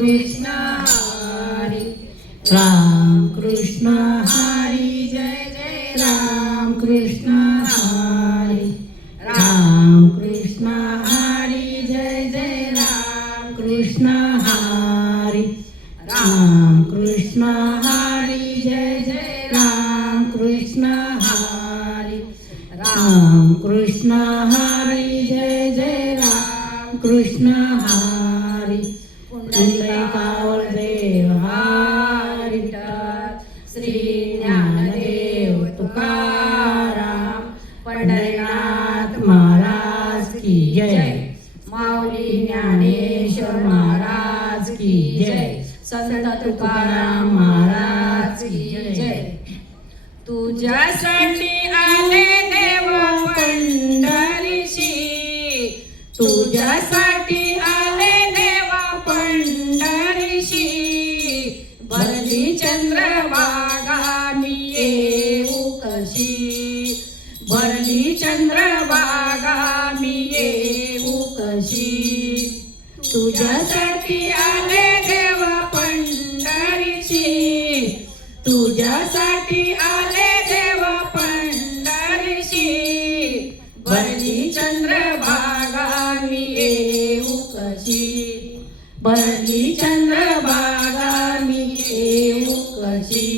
कृष्ण हरी राम कृष्ण हरी जय जय राम कृष्ण हरी राम कृष्ण हरी जय जय राम कृष्ण हरी राम कृष्ण हरी जय जय राम कृष्ण हरी राम कृष्ण हरी जय जय राम कृष्ण हरी पुंडलिकावर देव हरी विठ्ठल श्री ज्ञानदेव तुकाराम पंढरीनाथ महाराज की जय माऊली ज्ञानेश्वर महाराज की जय संत तुकाराम महाराज की जय तुझ्यासाठी आले देव पंढरीशी तुझ्यासाठी आले देव पंढरीशी भरली चंद्रभागा मी येऊ कशी भरली चंद्रभागा मी येऊ कशी तुझ्यासाठी आले देव पंढरीशी तुझ्यासाठी आले देव पंढरीशी भरली चंद्रभागा मी येऊ कशी भरली चंद्रभागा मी येऊ कशी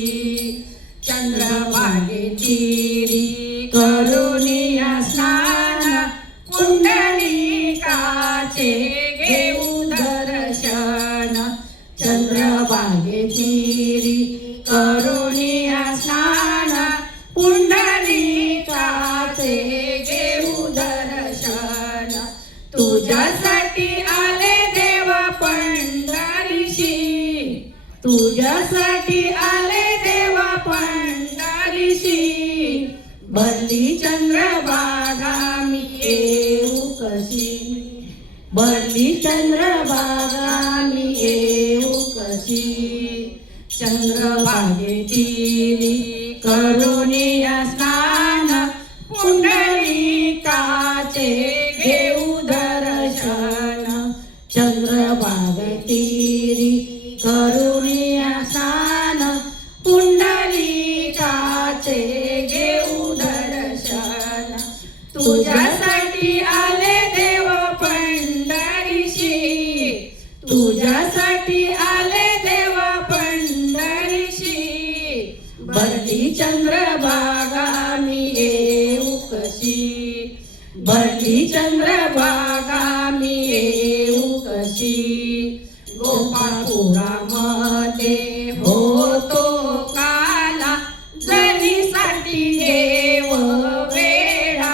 चंद्रभागे तीरी करुणिया स्नान पुंडलिकाचे घेऊ दर्शन चंद्रभागे तीरी करुणिया स्नान पुंडलिकाचे घेऊ दर्शन तुझ्यासाठी आले देव पंढरीशी तुझ्यासाठी आले देव पंढरीशी भरली चंद्रभागा मी येऊ कशी भरली चंद्रभागा मी येऊ कशी चंद्रभागे तीरी करुणिया स्नान पुंडलिकाचे घेऊ दर्शन चंद्रभागे तीरी करुणिया स्नान पुंडलिकाचे घेऊ दर्शन तुझ्यासाठी आले देव पंढरीशी तुझ्यासाठी आले देव पंढरीशी भरली चंद्रभागा मी येऊ कशी भरली चंद्रभागा मी येऊ कशी गोपाळपुरामध्ये होतो काला जनीसाठी देव वेडा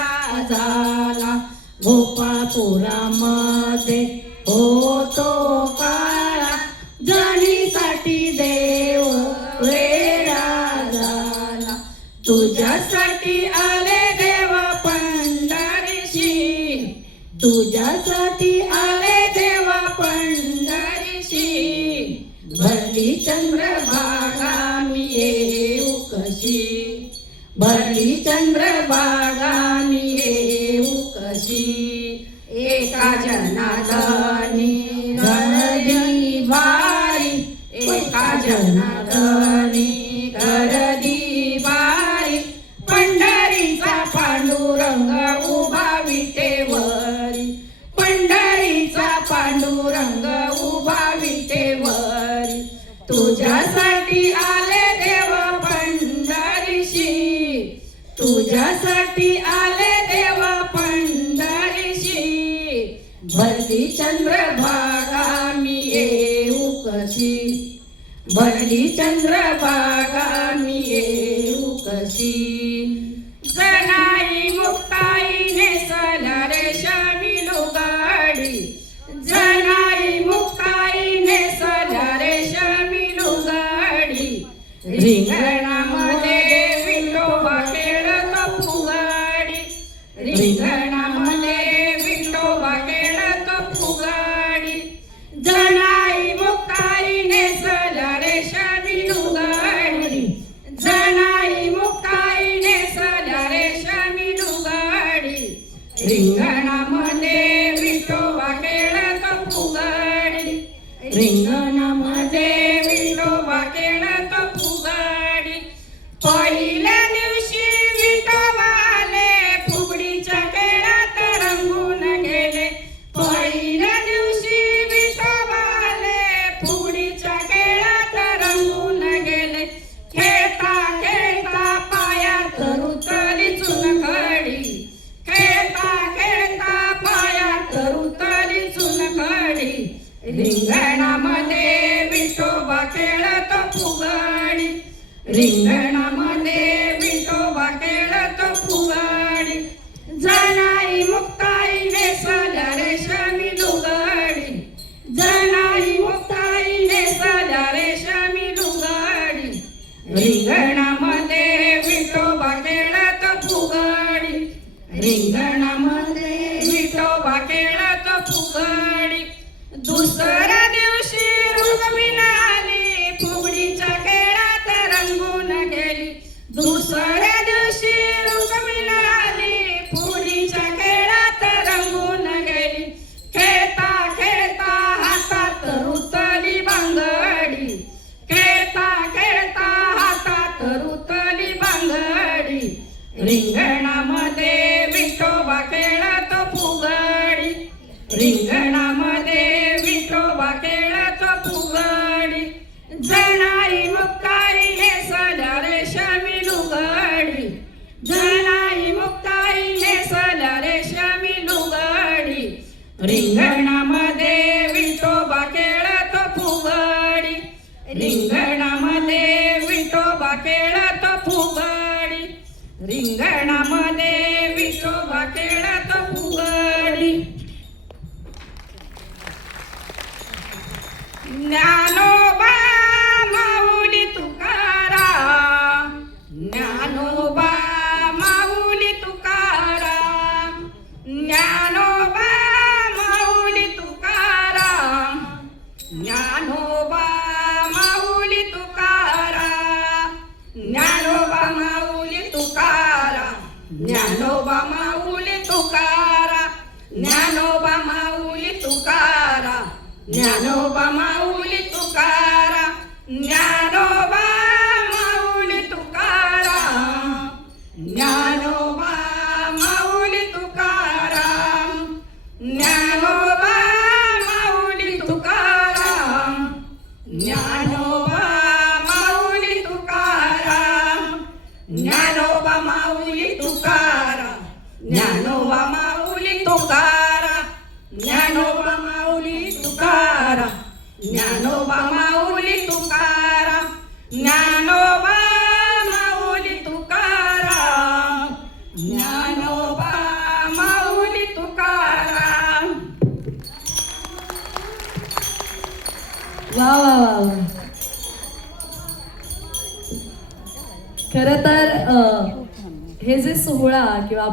झाला गोपाळपुरामध्ये होतो काळा जनीसाठी देव वेडा झाला तुझ्यासाठी आले देव पंढरीशी तुझ्यासाठी आले देव पंढरीशी भरली चंद्रभागा मी येऊ कशी भरली चंद्रभागा मी येऊ कशी एका जनार्दनी गर्दी भारी एका जनार्दनी गर्दी भारी पंढरीचा पांडुरंग उभा विटेवरी पंढरीचा पांडुरंग उभा विटेवरी तुझ्यासाठी आले देव पंढरीशी तुझ्यासाठी आले देव पंढरीशी भरली चंद्रभागा मी येऊ कशी भरली चंद्रभागा मी येऊ कशी जनाई मुक्ताई नेसला रेशमी लुगडी जनाई मुक्ताई नेसला रेशमी लुगडी रिंगणामध्ये विठोबा खेळत फुगडी रिंगणामध्ये विठोबा खेळत फुगडी जनाई मुक्ताई नेसला रेशमी लुगडी जनाई मुक्ताई नेसला रेशमी लुगडी रिंगणामध्ये विठोबा खेळत फुगडी रिंगणामध्ये विठोबा खेळत फुगडी. पहिल्या दिवशी विठोबा आले, फुगडीच्या खेळात रंगून गेले. पहिल्या दिवशी विठोबा आले, फुगडीच्या खेळात रंगून गेले. खेळता खेळता पायात रुतली चुनखडी. खेळता खेळता पायात रुतली चुनखडी. रिंगणामध्ये विठोबा खेळत फुगडी. रिंगणामध्ये विठोबा खेळत फुगडी. जनाई मुक्ताई नेसल्या रेशमी लुगडी. जनाई मुक्ताई नेसल्या रेशमी लुगडी. रिंगणामध्ये विठोबा खेळत फुगडी. रिंगणामध्ये विठोबा खेळत फुगडी. दुसऱ्या दिवशी रुक्मिणी आली, फुगडीच्या खेळात रंगून गेली. दुसऱ्या दिवशी रुक्मिणी आली, फुगडीच्या खेळात रंगून गेली. खेळता खेळता हातात रुतली बांगडी. खेळता खेळता हातात रुतली बांगडी. रिंगणामध्ये विठोबा खेळत फुगडी. रिंगणामध्ये विठोबा खेळत फुगडी. जनाई मुक्ताई नेसल्या रेशमी लुगडी. जनाई मुक्ताई नेसल्या रेशमी लुगडी. रिंगणामध्ये विठोबा खेळत फुगडी. रिंगणामध्ये विठोबा खेळत फुगडी. रिंगणामध्ये विठोबा खेळत फुगडी. ज्ञानोबा माऊली तुकाराम. ज्ञानोबा माऊली तुकाराम. ज्ञानोबा माऊली तुकाराम. ज्ञानोबा माऊली तुकाराम. ज्ञानोबा माऊली तुकाराम. ज्ञानोबा माऊली तुकाराम. ज्ञानोबा माऊली तुकाराम. ज्ञानोबा माऊली तुकाराम. ज्ञानोबा माऊली तुकाराम. ज्ञानोबा माऊली तुकाराम. ज्ञानोबा माऊली तुकाराम. ज्ञानोबा माऊली तुकाराम. ज्ञानोबा माऊली तुकाराम. ज्ञानोबा माऊली तुकाराम. ज्ञानोबा माऊली तुकाराम. ज्ञानोबा माऊली तुकाराम. ज्ञानोबा माऊली तुकाराम. ज्ञानोबा माऊली तुकाराम. वा वा वा वा. खरं तर हे जे सोहळा किंवा